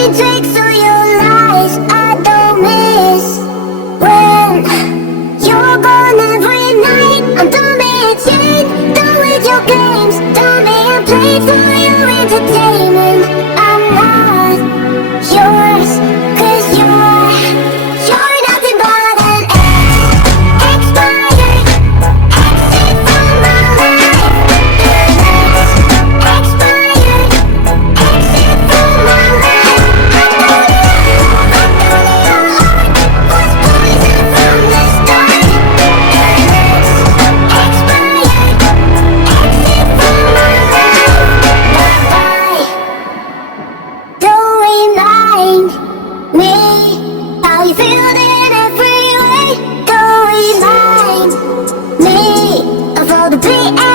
dirty tricks or your lies I don't miss. When you're gone every night, I'm done being cheap, done with your games, done being played for your entertainment. I'm not yours, 'cause you're nothing but an expired exit from my life. Expired exit from my life. I know your heart was poison from the start. Expired exit from my life. Bye-bye. Don't remind me how you feel in every way. Don't remind me of all the BS